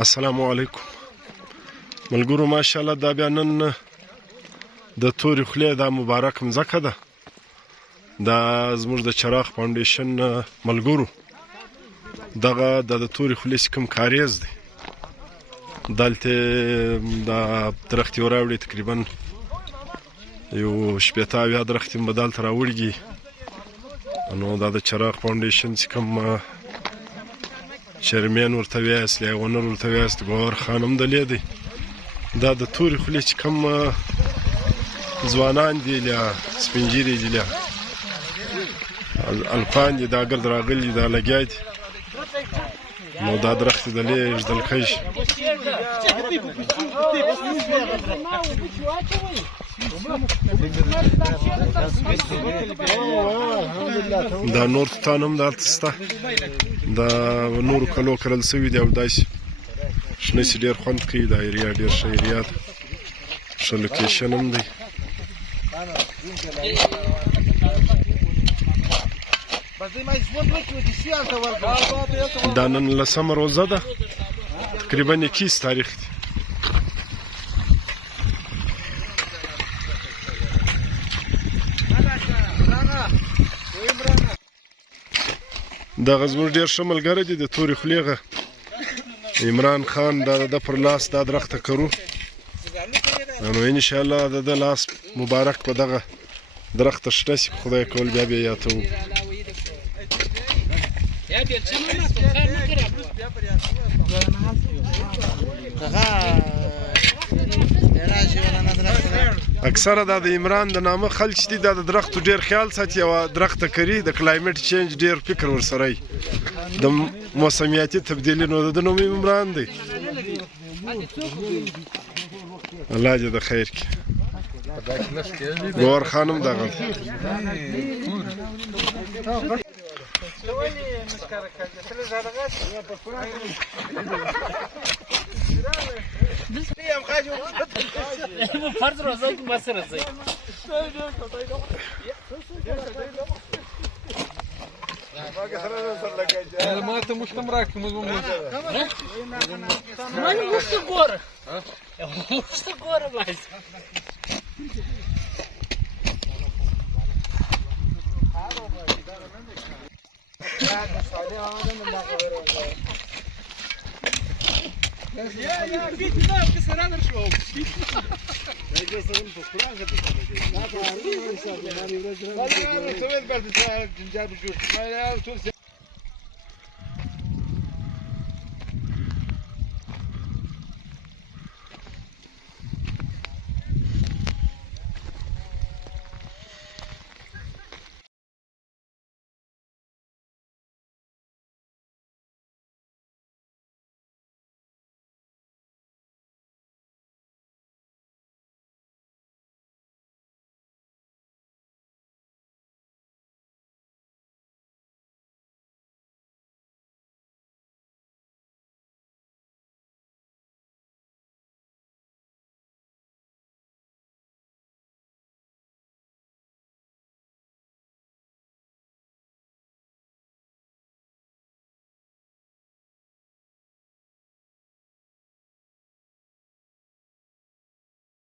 السلام علیکم ملګرو، ماشاءالله دا بیا نن د تورې خولې دا مبارک مځکه ده. دا زموږ د چراغ فاونډیشن ملګرو دغه د تورې خولې چې کوم کاریز دی دلته دا درخت یې راوړي، تقریبا یو 80 اویا درخت یې به دلته راوړي. نو دا د چراغ فاونډیشن چې کوم چیرمین ورته ویاست، لیونر ورته ویاست، ګوهر خان هم دلې دی. دا د تورې خولې چې کوم ځوانان دي یا سپین ږیري دي یا الفان دي، دا ګرد راغلي دا لګیا دي. نو دا درخت یې دلې ږدل کېږي. دا نور توتان هم دلته شته، دا نورو کلو کرل شوي دي او داسې شنه چې ډېر خوند کوي. دا ایریا ډېر ښه ایریا ده، ښه لوکیشن هم دی. دا نن 10مه روزه ده، تقریبا 21 تاریخ دی. دغه زموږ ډېر ښه ملګری دی د تورې خولې غه عمران خان. دا د پر لاس دا درخته کرو، نو انشاءالله د ده لاس مبارک په دغه درخته شته شي. خدای کول بیا بیا یاته و اکثره دا د عمران د نامه خلک دي، دا د درختو ډېر خیال ساتي او درخته کري. د کلایمټ چینج ډېر فکر ورسره وي، د موسمیاتي تبدیلي. نو د ده نوم عمران دی. الله دې د خیر کړي. ګوهر خان هم دغه دی. فرض روزه که بس رسید ما ты муж там рак, мы ну что горы, что горы, Вась. Я видите, да, ты сразу шел.